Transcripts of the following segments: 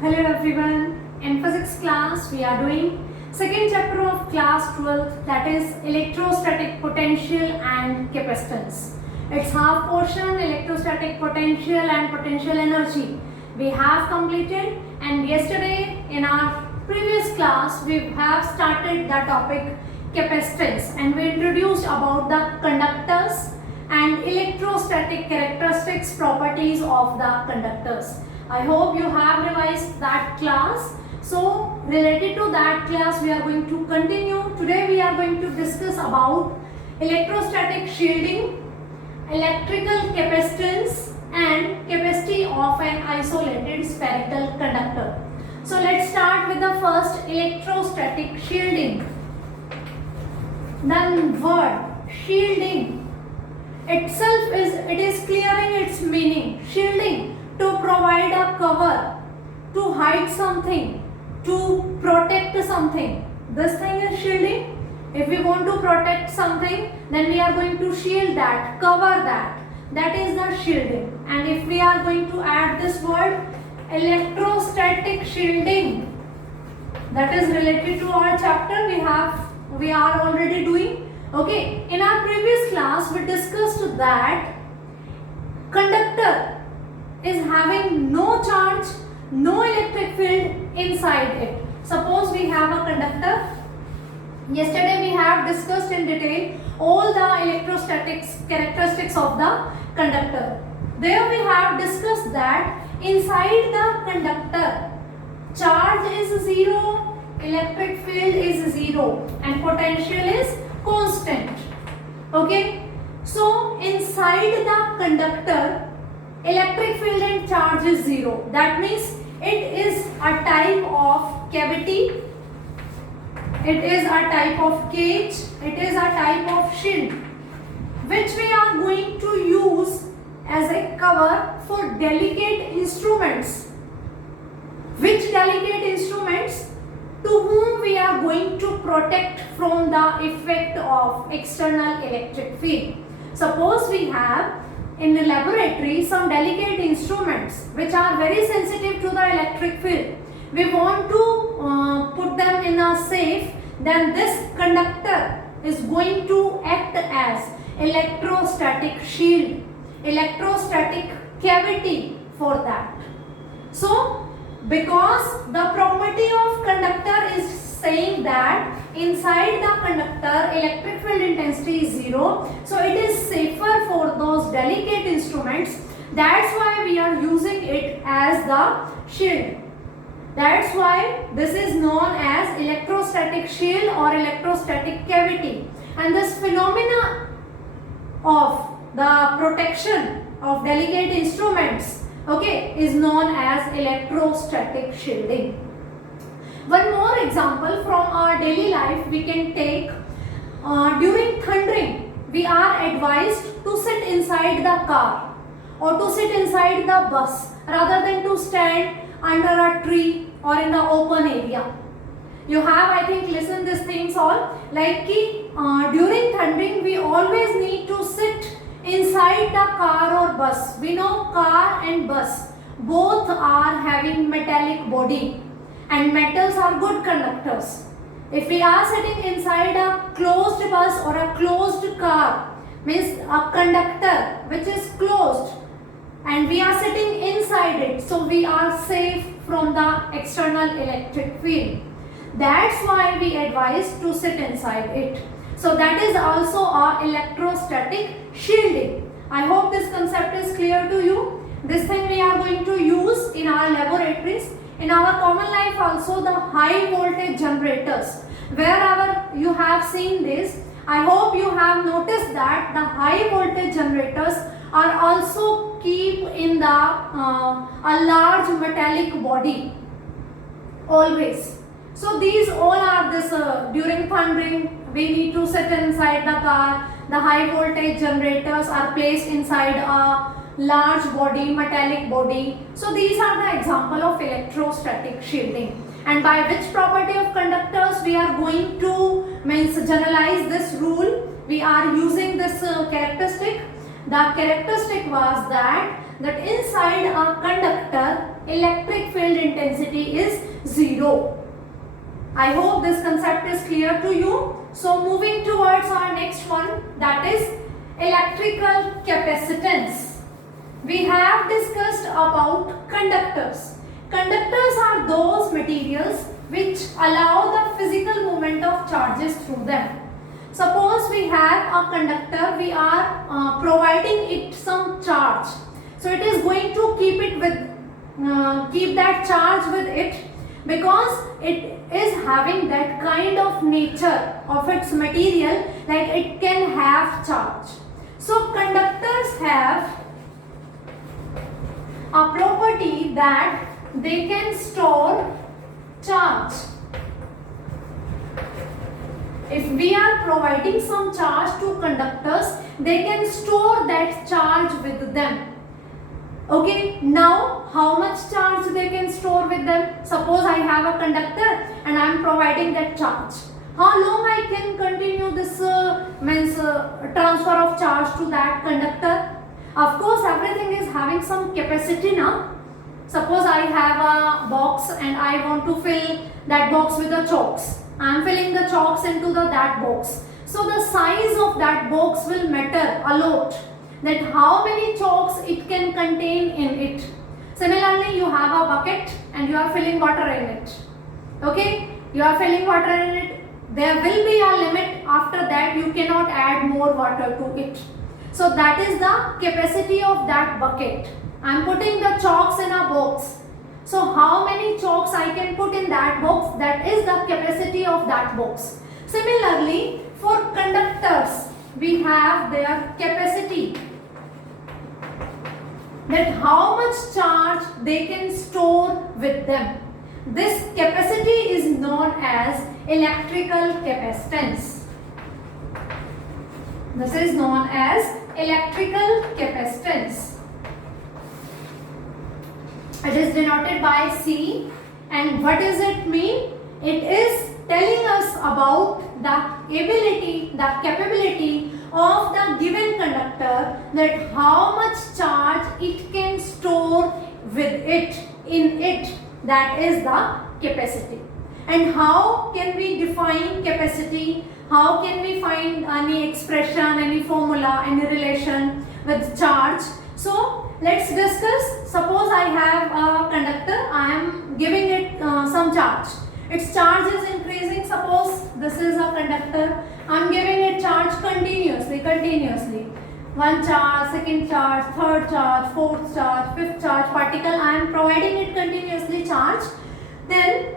Hello everyone. In physics class we are doing second chapter of class 12, that is electrostatic potential and capacitance. Its half portion, electrostatic potential and potential energy, we have completed, and yesterday in our previous class we have started the topic capacitance, and we introduced about the conductors and electrostatic characteristics properties of the conductors. I hope you have revised that class. So related to that class we are going to continue. Today we are going to discuss about electrostatic shielding, electrical capacitance and capacity of an isolated spherical conductor. So let's start with the first, electrostatic shielding. The word shielding itself is clearing its meaning. Shielding, to provide a cover, to hide something, to protect something. This thing is shielding. If we want to protect something, then we are going to shield that, cover that. That is the shielding. And if we are going to add this word electrostatic shielding, that is related to our chapter we are already doing. Okay, in our previous class we discussed that conductor is having no charge, no electric field inside it. Suppose we have a conductor. Yesterday we have discussed in detail all the electrostatic characteristics of the conductor. There we have discussed that inside the conductor charge is 0, electric field is 0 and potential is constant. Okay, so inside the conductor electric field and charge is 0. That means it is a type of cavity, it is a type of cage, it is a type of shield which we are going to use as a cover for delicate instruments. Which delicate instruments? To whom we are going to protect from the effect of external electric field. Suppose we have in the laboratory some delicate instruments which are very sensitive to the electric field. We want to put them in a safe, then this conductor is going to act as electrostatic shield, electrostatic cavity for that. So because the property of conductor is saying that inside the conductor electric field intensity is 0, so it is safer for those delicate instruments. That's why we are using it as the shield. That's why this is known as electrostatic shield or electrostatic cavity. And this phenomena of the protection of delicate instruments, okay, is known as electrostatic shielding. One more example from our daily life we can take. During thundering, we are advised to sit inside the car or to sit inside the bus rather than to stand under a tree or in the open area. You have, I think, listened these things all. Like during thundering, we always need to sit inside the car or bus. We know car and bus both are having metallic body, and metals are good conductors. If we are sitting inside a closed bus or a closed car, means a conductor which is closed, and we are sitting inside it, so we are safe from the external electric field. That's why we advise to sit inside it. So that is also our electrostatic shielding. I hope this concept is clear to you. This thing we are going to use in our laboratories. In our common life also, the high voltage generators, wherever you have seen this, I hope you have noticed that the high voltage generators are also keep in the a large metallic body always. So these all are this during thundering we need to sit inside the car. The high voltage generators are placed inside a large body, metallic body. So these are the example of electrostatic shielding. And by which property of conductors we are going to generalize this rule. We are using this characteristic The characteristic was that inside a conductor, electric field intensity is 0. I hope this concept is clear to you. So moving towards our next one, that is electrical capacitance. We have discussed about conductors. Conductors are those materials which allow the physical movement of charges through them. Suppose we have a conductor, we are providing it some charge. So it is going to keep that charge with it, because it is having that kind of nature of its material, like it can have charge. So conductors have a property that they can store charge. If we are providing some charge to conductors, they can store that charge with them. Okay, now how much charge they can store with them? Suppose I have a conductor and I am providing that charge. How long I can continue this transfer of charge to that conductor? Of course, everything is having some capacity now. Suppose I have a box and I want to fill that box with the chalks. I am filling the chalks into that box. So the size of that box will matter a lot, that how many chalks it can contain in it. Similarly, you have a bucket and you are filling water in it. Okay, you are filling water in it. There will be a limit. After that, you cannot add more water to it. So that is the capacity of that bucket. I am putting the chalks in a box. So how many chalks I can put in that box, that is the capacity of that box. Similarly, for conductors, we have their capacity, that how much charge they can store with them. This capacity is known as electrical capacitance. This is known as electrical capacitance. It is denoted by C. And what does it mean? It is telling us about the ability, the capability of the given conductor, that how much charge it can store with it, in it, that is the capacity. And how can we define capacity? How can we find any expression, any formula, any relation with charge? So let's discuss. Suppose I have a conductor, I am giving it some charge. Its charge is increasing. Suppose this is a conductor, I am giving it charge continuously. One charge, second charge, third charge, fourth charge, fifth charge particle, I am providing it continuously charge. Then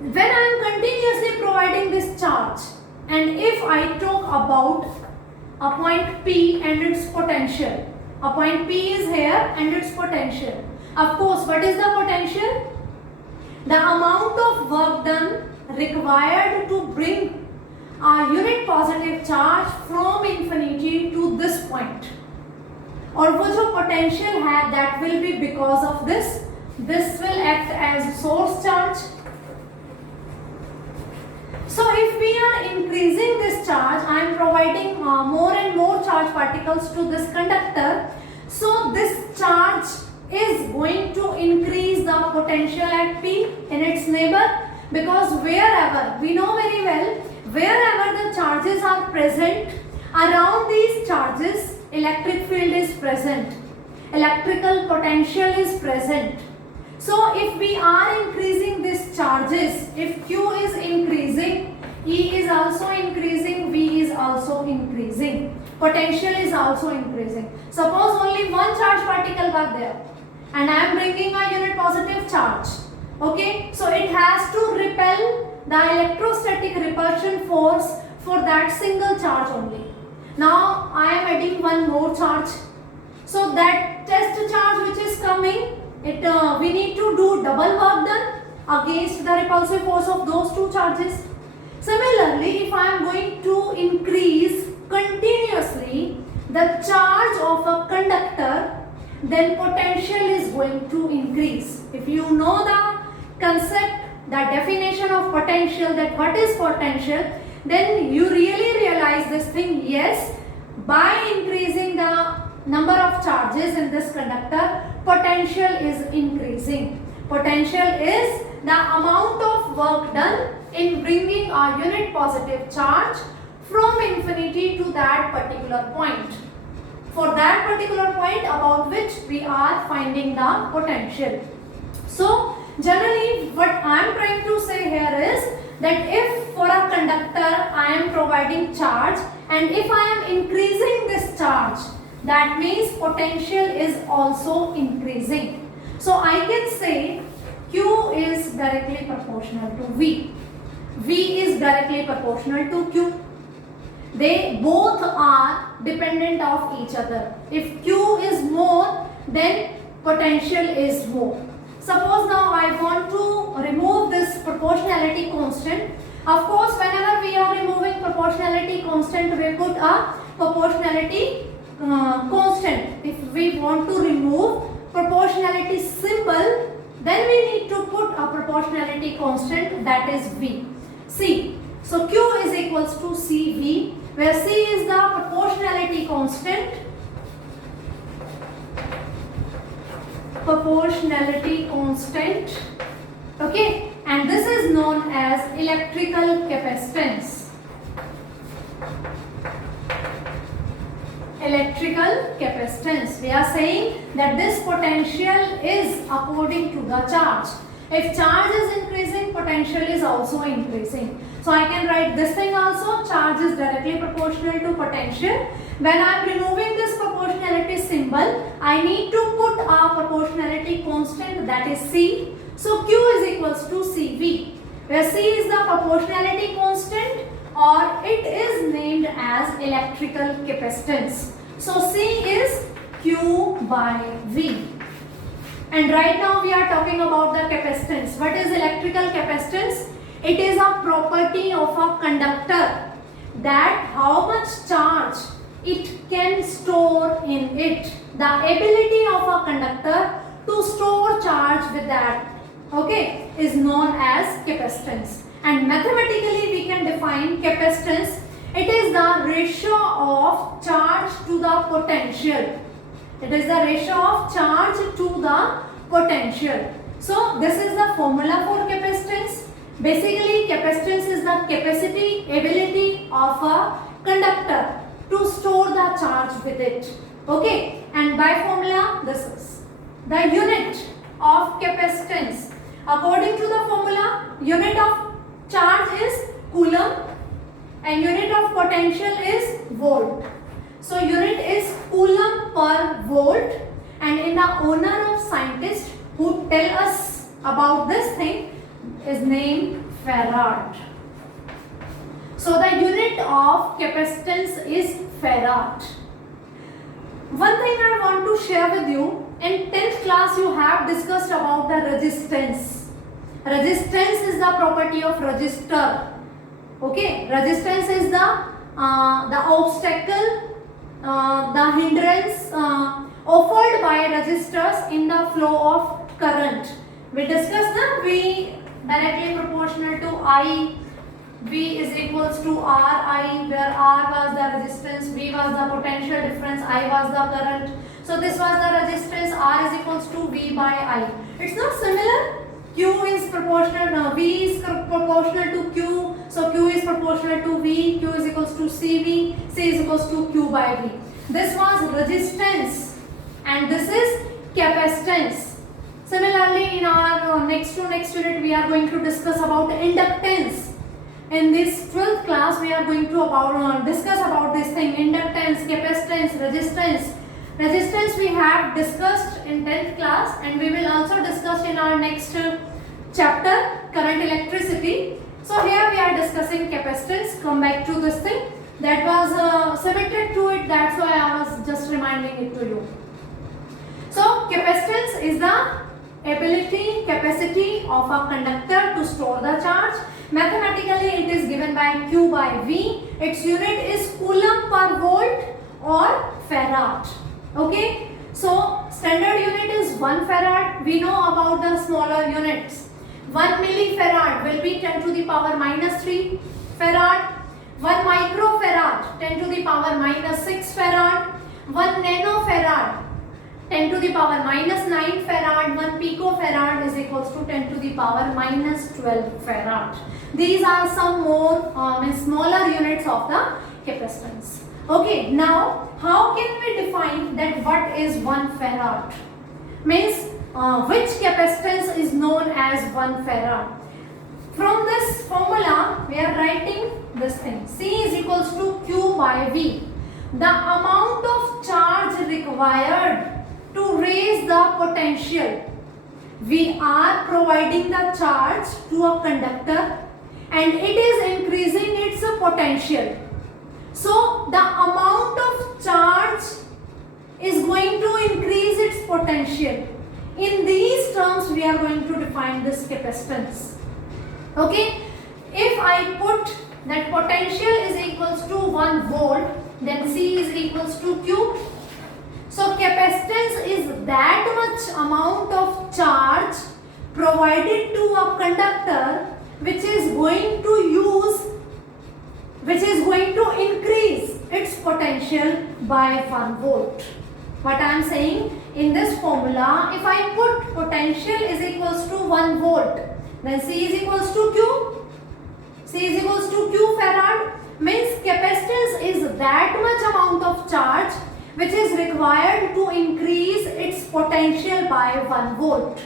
when I am continuously providing this charge, and if I talk about a point P and its potential, a point P is here and its potential. Of course, what is the potential? The amount of work done required to bring a unit positive charge from infinity to this point, और वो जो potential है, that will be because of this. This will act as source charge. So if we are increasing this charge, I am providing more and more charge particles to this conductor. So this charge is going to increase the potential at P in its neighbor, because wherever, we know very well, wherever the charges are present, around these charges electric field is present, electrical potential is present. So if we are increasing these charges, if Q is increasing, E is also increasing, V is also increasing, potential is also increasing. Suppose only one charge particle was there and I am bringing a unit positive charge. Okay, so it has to repel the electrostatic repulsion force for that single charge only. Now I am adding one more charge. So that test charge which is coming, we need to do double work done against the repulsive force of those two charges. Similarly, if I am going to increase continuously the charge of a conductor, then potential is going to increase. If you know the concept, the definition of potential, that what is potential, then you really realize this thing. Yes, by increasing the number of charges in this conductor, potential is increasing. Potential is the amount of work done in bringing a unit positive charge from infinity to that particular point. For that particular point about which we are finding the potential. So generally what I am trying to say here is that if for a conductor I am providing charge and if I am increasing this charge, that means potential is also increasing. So I can say Q is directly proportional to V. V is directly proportional to Q. They both are dependent of each other. If Q is more, then potential is more. Suppose now I want to remove this proportionality constant. Of course, whenever we are removing proportionality constant, we put a proportionality constant. If we want to remove proportionality symbol, then we need to put a proportionality constant, that is V. C. So Q is equals to CV, where C is the proportionality constant. Proportionality constant. Okay, and this is known as electrical capacitance. Electrical capacitance. We are saying that this potential is according to the charge. If charge is increasing, potential is also increasing. So I can write this thing also, charge is directly proportional to potential. When I am removing this proportionality symbol, I need to put a proportionality constant, that is C. So Q is equals to CV, where C is the proportionality constant or it is named as electrical capacitance. So C is Q by V. And right now we are talking about the capacitance. What is electrical capacitance? It is a property of a conductor, that how much charge it can store in it. The ability of a conductor to store charge with that, okay, is known as capacitance. And mathematically we can define capacitance. It is the ratio of charge to the potential. It is the ratio of charge to the potential. So this is the formula for capacitance. Basically capacitance is the capacity, ability of a conductor to store the charge with it. Okay, and by formula this is the unit of capacitance. According to the formula, unit of charge is coulomb and unit of potential is volt. So unit is coulomb per volt, and in the honor of scientist who tell us about this thing is named Farad. So the unit of capacitance is Farad. One thing I want to share with you, in 10th class you have discussed about the resistance. Resistance is the property of resistor. Okay, resistance is the obstacle, the hindrance offered by resistors in the flow of current. We discussed the V directly proportional to I. V is equals to Ri, where R was the resistance, V was the potential difference, I was the current. So this was the resistance, R is equals to V by I. It's not similar. Q is proportional, V is proportional to Q. So Q is proportional to V, Q is equals to CV, C is equals to Q by V. This was resistance and this is capacitance. Similarly, in our next unit we are going to discuss about inductance. In this 12th class we are going to discuss about this thing, inductance, capacitance, resistance. Resistance we have discussed in 10th class and we will also discuss in our next chapter, current electricity. So here we are discussing capacitance. Come back to this thing that was submitted to it, that's why I was just reminding it to you. So capacitance is the ability, capacity of a conductor to store the charge. Mathematically it is given by Q by V. Its unit is coulomb per volt or farad. Okay, so standard unit is 1 farad. We know about the smaller units. 1 millifarad will be 10 to the power minus 3 farad. 1 microfarad 10 to the power minus 6 farad, 1 nanofarad 10 to the power minus 9 farad, 1 picofarad is equals to 10 to the power minus 12 farad. These are some more smaller units of the capacitance. Okay, now how can we define that what is 1 farad? Means which capacitance is known as 1 farad? From this formula, we are writing this thing. C is equals to Q by V. The amount of charge required to raise the potential. We are providing the charge to a conductor and it is increasing its potential. So, the amount of charge is going to increase its potential. In these terms, we are going to define this capacitance. Okay, if I put that potential is equals to 1 volt, then C is equals to Q. So capacitance is that much amount of charge provided to a conductor which is going to increase its potential by 1 volt. What I am saying, in this formula, if I put potential is equals to 1 volt, then C is equals to Q. C is equals to Q farad, means capacitance is that much amount of charge which is required to increase its potential by 1 volt.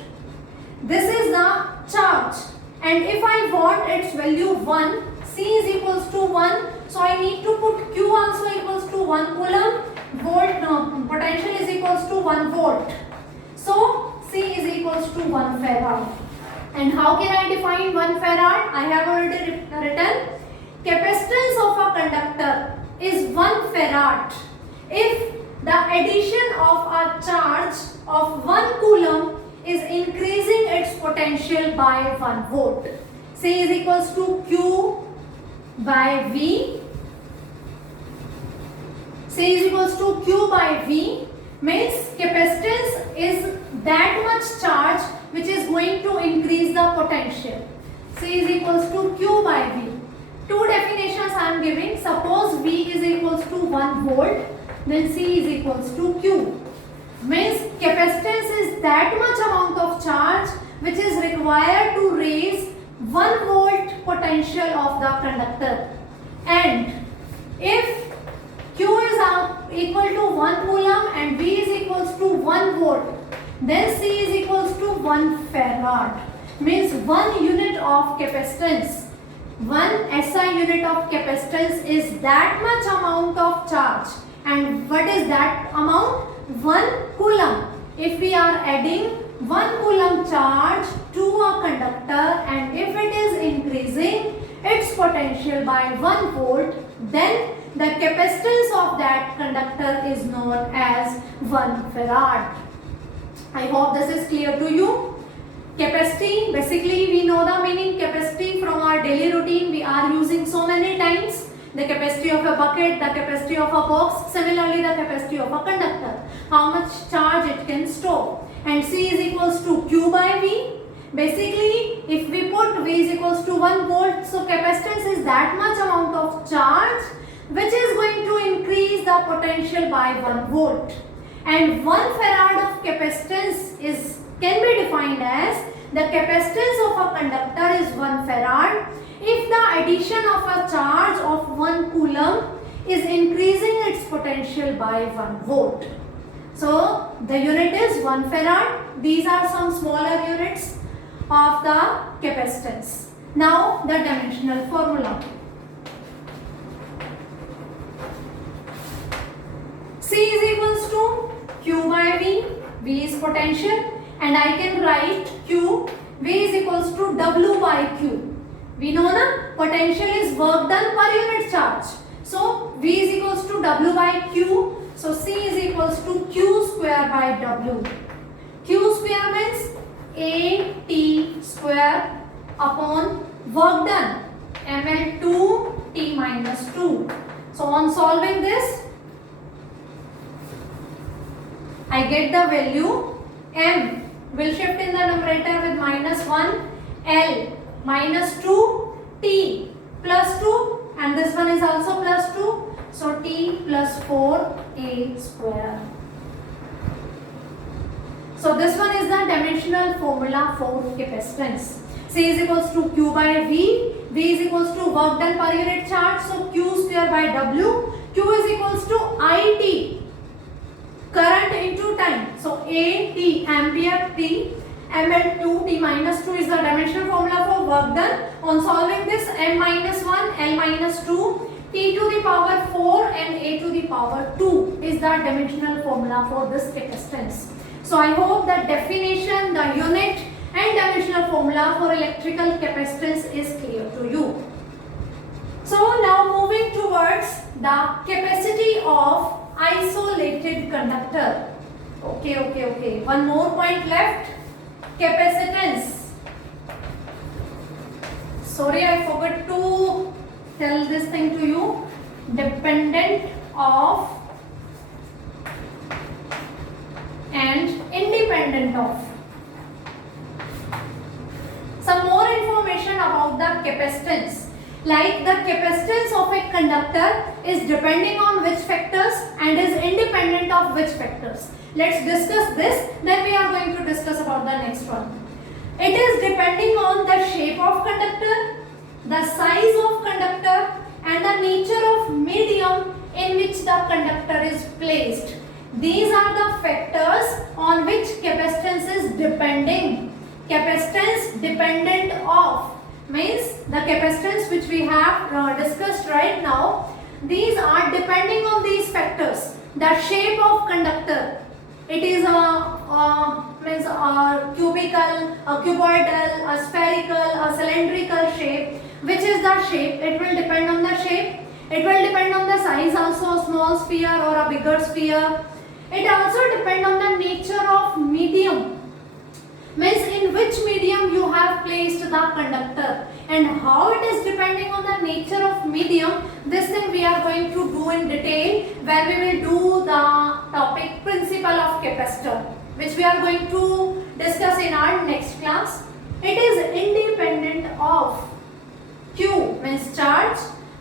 This is the charge, and if I want its value 1, C is equals to 1, so I need to put Q also equals to 1 coulomb, potential is equals to 1 volt. So C is equals to 1 farad. And how can I define 1 farad? I have already written capacitance of a conductor is 1 farad if the addition of a charge of 1 coulomb is increasing its potential by 1 volt. C is equals to Q by V. C is equals to Q by V means capacitance is that much charge which is going to increase the potential. C is equals to Q by V. Two definitions I am giving. Suppose V is equals to 1 volt, then C is equals to Q. Means capacitance is that much amount of charge which is required to raise 1 volt potential of the conductor. And if Q is equal to 1 coulomb and V is equals to 1 volt, then C is equals to 1 farad. Means 1 unit of capacitance. 1 SI unit of capacitance is that much amount of charge. And what is that amount? 1 coulomb. If we are adding 1 coulomb charge to a conductor and if it is increasing its potential by 1 volt, then the capacitance of that conductor is known as 1 farad. I hope this is clear to you. Capacity, basically we know the meaning capacity from our daily routine. We are using so many times. The capacity of a bucket, the capacity of a box, similarly the capacity of a conductor. How much charge it can store. And C is equals to Q by V. Basically, if we put V is equals to 1 volt, so capacitance is that much amount of charge which is going to increase the potential by 1 volt. And 1 farad of capacitance can be defined as the capacitance of a conductor is 1 farad if the addition of a charge of 1 coulomb is increasing its potential by 1 volt. So the unit is 1 farad. These are some smaller units of the capacitance. Now the dimensional formula. C is equals to Q by V. V is potential and I can write Q. V is equals to W by Q. We know na potential is work done per unit charge. So V is equals to W by Q. So C is equals to Q square by W. Q square means AT square upon work done ml2 T minus 2. So on solving this, I get the value m will shift in the numerator with minus 1, L minus 2, T plus 2 and this one is also plus 2, so T plus 4A square. So this one is the dimensional formula for capacitance. C is equals to Q by V, V is equals to work done per unit charge, so Q square by W, Q is equals to IT, current into time, so AT, ampere T, ml 2, T minus 2 is the dimensional formula for work done. On solving this, m minus 1, L minus 2, T to the power 4 and A to the power 2 is the dimensional formula for this capacitance. So I hope that definition, the unit and dimensional formula for electrical capacitance is clear to you. So now moving towards the capacity of isolated conductor. Okay. One more point left. Capacitance. Sorry, I forgot to tell this thing to you. Dependent of and independent of. Some more information about the capacitance. Like the capacitance of a conductor is depending on which factors and is independent of which factors. Let's discuss this, then we are going to discuss about the next one. It is depending on the shape of conductor, the size of conductor and the nature of medium in which the conductor is placed. These are the factors on which capacitance is depending. Capacitance dependent of means the capacitance which we have discussed right now. These are depending on these factors. The shape of conductor. It is means a cubical, a cuboidal, a spherical, a cylindrical shape. Which is the shape? It will depend on the shape. It will depend on the size also, a small sphere or a bigger sphere. It also depends on the nature of medium. Means in which medium you have placed the conductor and how it is depending on the nature of medium. This thing we are going to do in detail when we will do the topic principle of capacitor, which we are going to discuss in our next class. It is independent of Q means charge,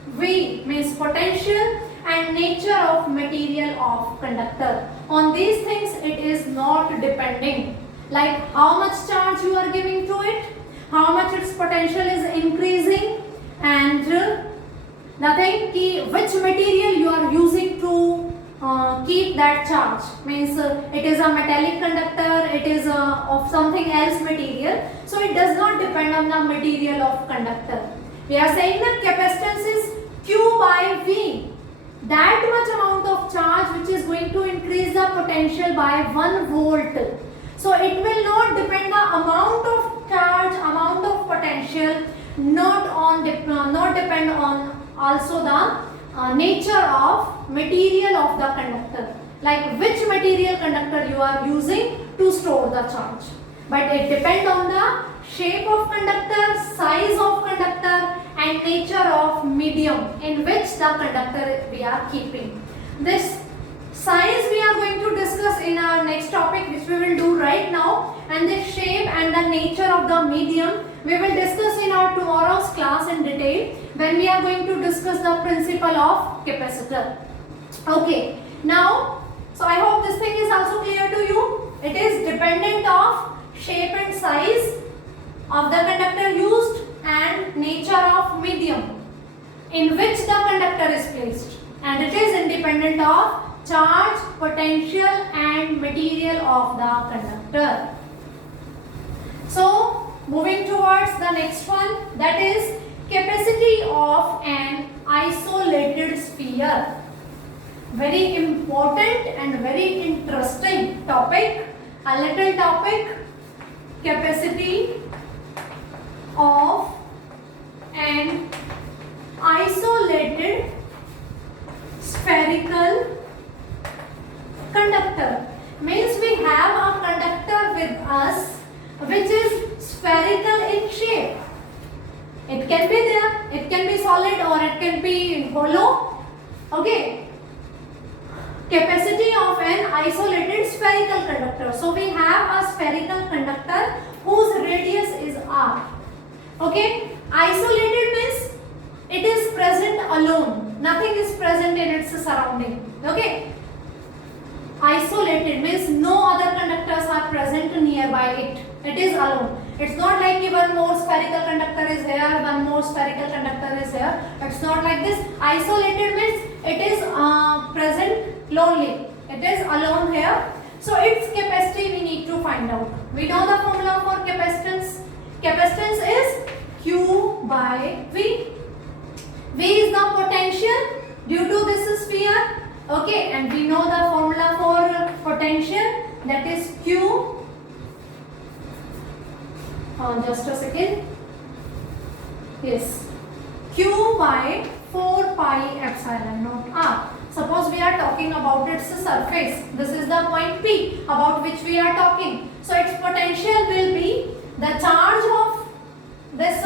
V means potential and nature of material of conductor. On these things it is not depending. Like how much charge you are giving to it, how much its potential is increasing, and the thing which material you are using to keep that charge. Means it is a metallic conductor, it is of something else material. So it does not depend on the material of conductor. We are saying that capacitance is Q by V. That much amount of charge which is going to increase the potential by 1 volt. So it will not depend the amount of charge, amount of potential, not depend on also the nature of material of the conductor. Like which material conductor you are using to store the charge. But it depends on the shape of conductor, size of conductor and nature of medium in which the conductor we are keeping. This science we are going to discuss in our next topic, which we will do right now, and the shape and the nature of the medium we will discuss in our tomorrow's class in detail when we are going to discuss the principle of capacitor. Okay, now so I hope this thing is also clear to you. It is dependent of shape and size of the conductor used and nature of medium in which the conductor is placed, and it is independent of charge, potential and material of the conductor. So moving towards the next one, that is capacity of an isolated sphere. Very important and very interesting topic, a little topic. Capacity of an isolated spherical conductor. Means we have a conductor with us which is spherical in shape. It can be there, it can be solid or it can be hollow. Okay. Capacity of an isolated spherical conductor. So we have a spherical conductor whose radius is r. Okay. Isolated means it is present alone. Nothing is present in its surrounding. Okay. Isolated means no other conductors are present nearby it. It is alone. It's not like one more spherical conductor is here, one more spherical conductor is here. It's not like this. Isolated means it is present lonely. It is alone here. So its capacity we need to find out. We know the formula for capacitance. Capacitance is Q by V. V is the potential due to this sphere. Okay, and we know the formula for potential, that is Q. Just a second. Yes, Q by 4 pi epsilon naught R. Suppose we are talking about its surface. This is the point P about which we are talking. So its potential will be the charge of this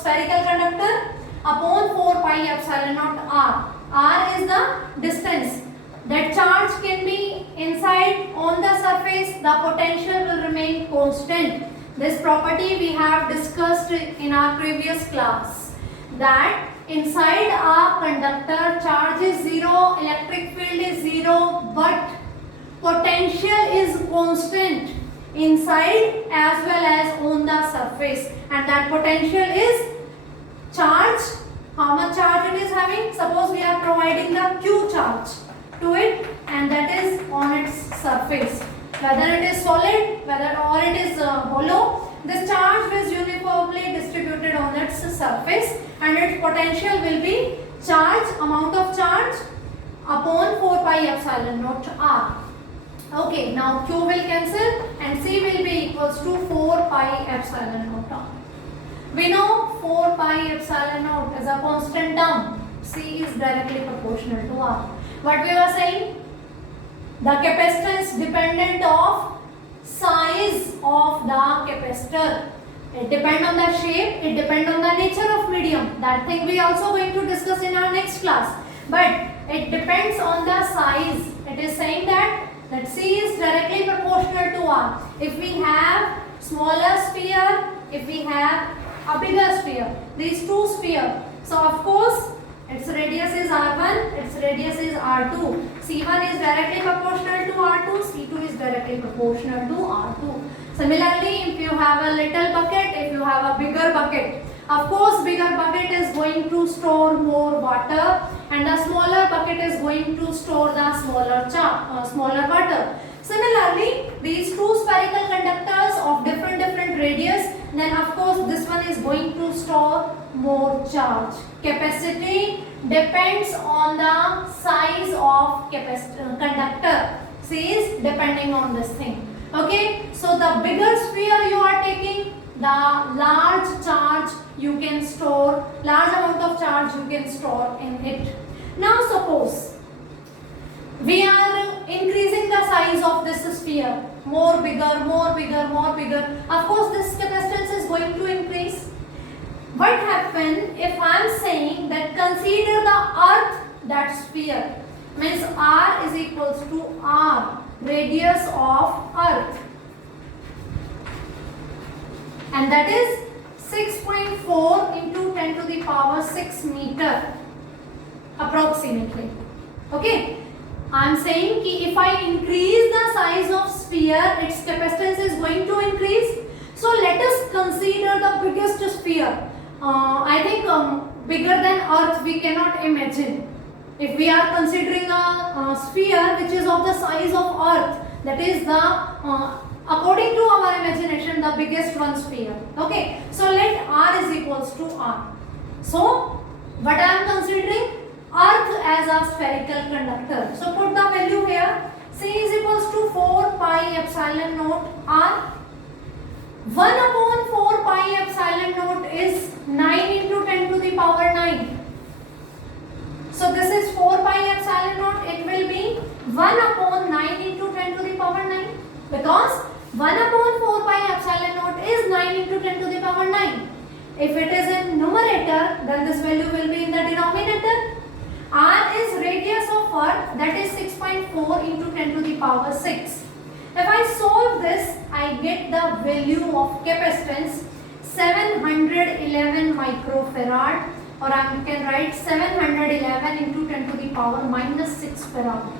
spherical conductor upon 4 pi epsilon naught R. R is the distance. That charge can be inside on the surface. The potential will remain constant. This property we have discussed in our previous class. That inside a conductor charge is 0, electric field is 0, but potential is constant inside as well as on the surface. And that potential is charge. How much charge it is having? Suppose we are providing the Q charge to it, and that is on its surface. Whether it is solid, or it is hollow, this charge is uniformly distributed on its surface, and its potential will be charge, amount of charge upon 4 pi epsilon naught R. Okay, now Q will cancel and C will be equals to 4 pi epsilon naught R. We know 4 pi epsilon naught is a constant term. C is directly proportional to R. What we were saying? The capacitance dependent of size of the capacitor. It depends on the shape, it depends on the nature of medium. That thing we also going to discuss in our next class. But it depends on the size. It is saying that C is directly proportional to R. If we have smaller sphere, if we have a bigger sphere, these two spheres. So of course its radius is R1, its radius is R2. C1 is directly proportional to R2, C2 is directly proportional to R2. Similarly, if you have a little bucket, if you have a bigger bucket, of course bigger bucket is going to store more water and the smaller bucket is going to store the smaller water. Similarly, these two spherical conductors of different radius, then of course this one is going to store more charge. Capacity depends on the size of conductor. C is depending on this thing. Okay, so the bigger sphere you are taking, the large charge you can store, large amount of charge you can store in it. Now suppose we are increasing the size of this sphere, more bigger, more bigger, more bigger. Of course this capacitance is going to increase. What happens if I am saying that consider the earth, that sphere, means R is equals to R, radius of earth, and that is 6.4 into 10 to the power 6 meter approximately. Okay, I am saying कि if I increase the size of sphere, its capacitance is going to increase. So let us consider the biggest sphere. I think bigger than earth we cannot imagine. If we are considering a sphere which is of the size of earth, that is the according to our imagination the biggest one sphere. Okay, so let R is equals to R. So what I am considering, earth as a spherical conductor. So put the value here. C is equals to 4 pi epsilon naught R. 1 upon 4 pi epsilon naught is 9 into 10 to the power 9. So this is 4 pi epsilon naught. It will be 1 upon 9 into 10 to the power 9. Because 1 upon 4 pi epsilon naught is 9 into 10 to the power 9. If it is in numerator, then this value will be in the denominator. R is radius of earth, that is 6.4 into 10 to the power 6. If I solve this, I get the value of capacitance 711 microfarad, or I can write 711 into 10 to the power minus 6 farad.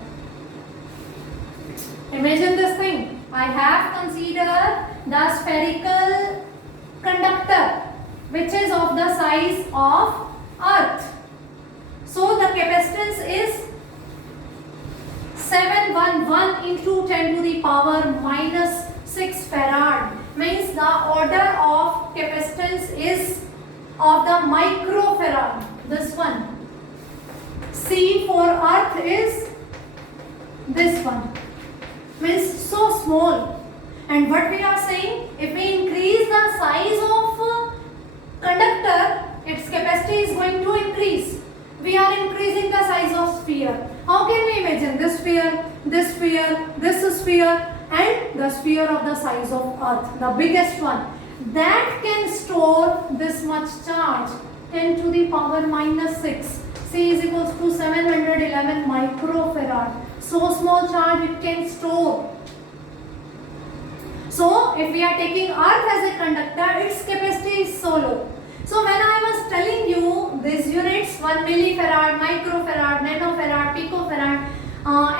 Imagine this thing. I have considered the spherical conductor which is of the size of earth. So the capacitance is 711 into 10 to the power minus 6 farad. Means the order of capacitance is of the microfarad. This one. C for earth is this one. Means so small. And what we are saying, if we increase the size of conductor, its capacity is going to increase. We are increasing the size of sphere. How can we imagine this sphere, this sphere, this sphere, and the sphere of the size of earth, the biggest one, that can store this much charge, 10 to the power minus 6. C is equals to 711 microfarad. So small charge it can store. So if we are taking earth as a conductor, its capacity is so low. So when I was telling you these units, 1 millifarad, microfarad, nanofarad, picofarad,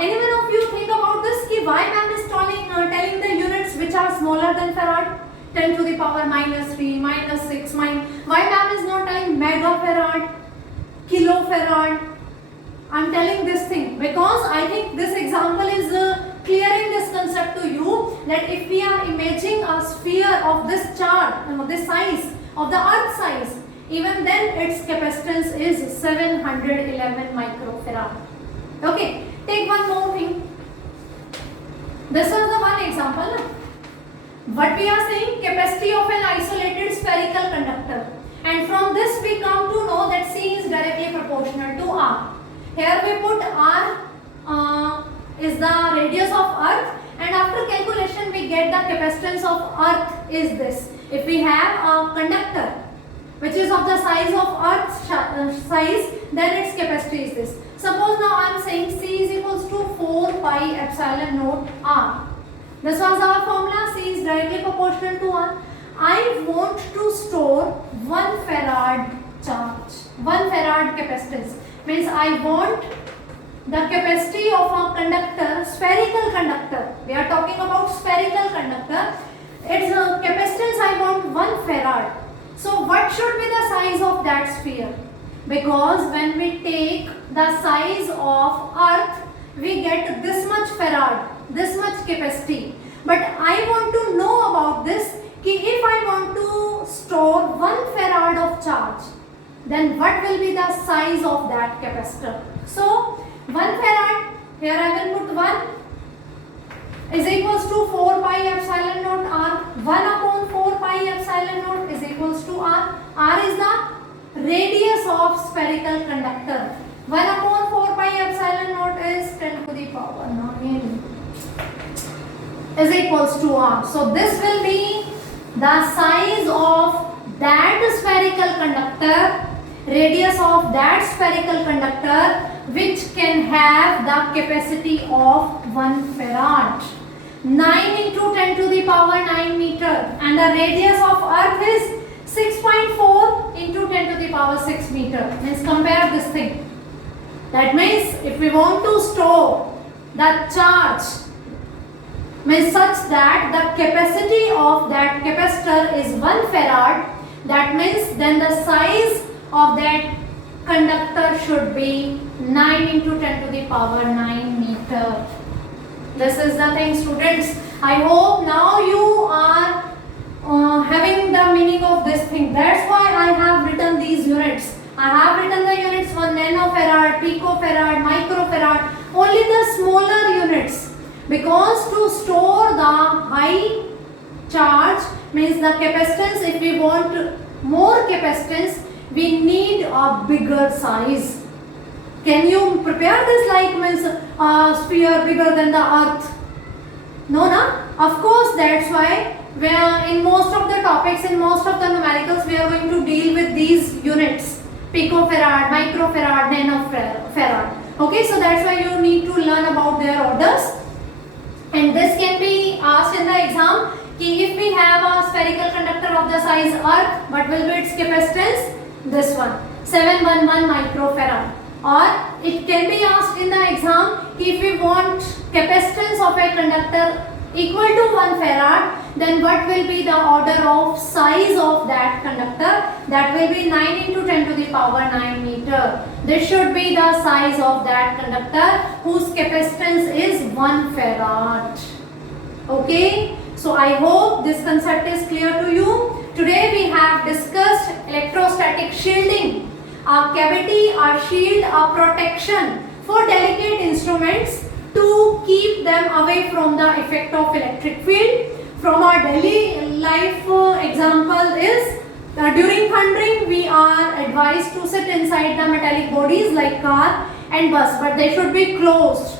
any one of you think about this, ki why ma'am is telling the units which are smaller than farad? 10 to the power minus 3, minus 6, why ma'am is not telling megafarad, kilofarad? I am telling this thing because I think this example is clearing this concept to you, that if we are imagining a sphere of this charge, this size, of the earth size, even then its capacitance is 711 microfarad. Okay, take one more thing. This is the one example. What we are saying, capacity of an isolated spherical conductor, and from this we come to know that C is directly proportional to R. Here we put R is the radius of earth, and after calculation we get the capacitance of earth is this. If we have a conductor which is of the size of earth's size, then its capacity is this. Suppose now I am saying C is equals to 4 pi epsilon naught R. This was our formula. C is directly proportional to R. I want to store 1 farad charge, 1 farad capacitance. Means I want the capacity of a conductor, spherical conductor. We are talking about spherical conductor. Its capacitance I want 1 farad. So what should be the size of that sphere? Because when we take the size of earth, we get this much farad, this much capacity. But I want to know about this, कि if I want to store 1 farad of charge, then what will be the size of that capacitor? So 1 farad, here I will put 1 is equals to 4 pi epsilon naught R. 1 upon 4 pi epsilon naught is equals to R. R is the radius of spherical conductor. 1 upon 4 pi epsilon naught is 10 to the power 9 is equals to R. So this will be the size of that spherical conductor, radius of that spherical conductor, which can have the capacity of 1 farad. 9 into 10 to the power 9 meter, and the radius of earth is 6.4 into 10 to the power 6 meter. Let's compare this thing. That means if we want to store the charge means such that the capacity of that capacitor is 1 farad, that means then the size of that conductor should be 9 into 10 to the power 9 meter. This is the thing, students. I hope now you are having the meaning of this thing. That's why I have written these units. I have written the units for nanofarad, picofarad, microfarad, only the smaller units. Because to store the high charge means the capacitance, if we want more capacitance, we need a bigger size. Can you prepare this like means a sphere bigger than the earth? No, na? Of course, that's why in most of the topics, in most of the numericals, we are going to deal with these units. Picofarad, microfarad, nanofarad. Okay, so that's why you need to learn about their orders. And this can be asked in the exam. If we have a spherical conductor of the size earth, what will be its capacitance? This one. 711 microfarad. Or it can be asked in the exam, if we want capacitance of a conductor equal to 1 farad, then what will be the order of size of that conductor? That will be 9 into 10 to the power 9 meter. This should be the size of that conductor whose capacitance is 1 farad. Okay, so I hope this concept is clear to you. Today we have discussed electrostatic shielding, a cavity, a shield, a protection for delicate instruments to keep them away from the effect of electric field. From our daily life example is during thundering we are advised to sit inside the metallic bodies like car and bus, but they should be closed,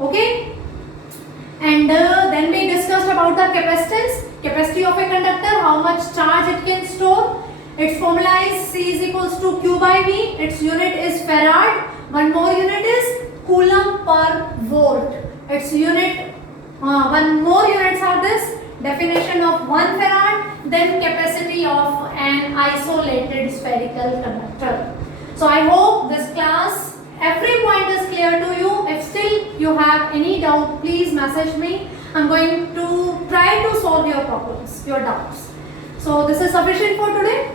okay. And then we discussed about the capacity of a conductor, how much charge it can store. Its formula is C is equals to Q by V. Its unit is farad. One more unit is coulomb per volt. Its unit, one more units are this: definition of 1 farad, then capacity of an isolated spherical conductor. So I hope this class, every point is clear to you. If still you have any doubt, please message me. I'm going to try to solve your problems, your doubts. So this is sufficient for today.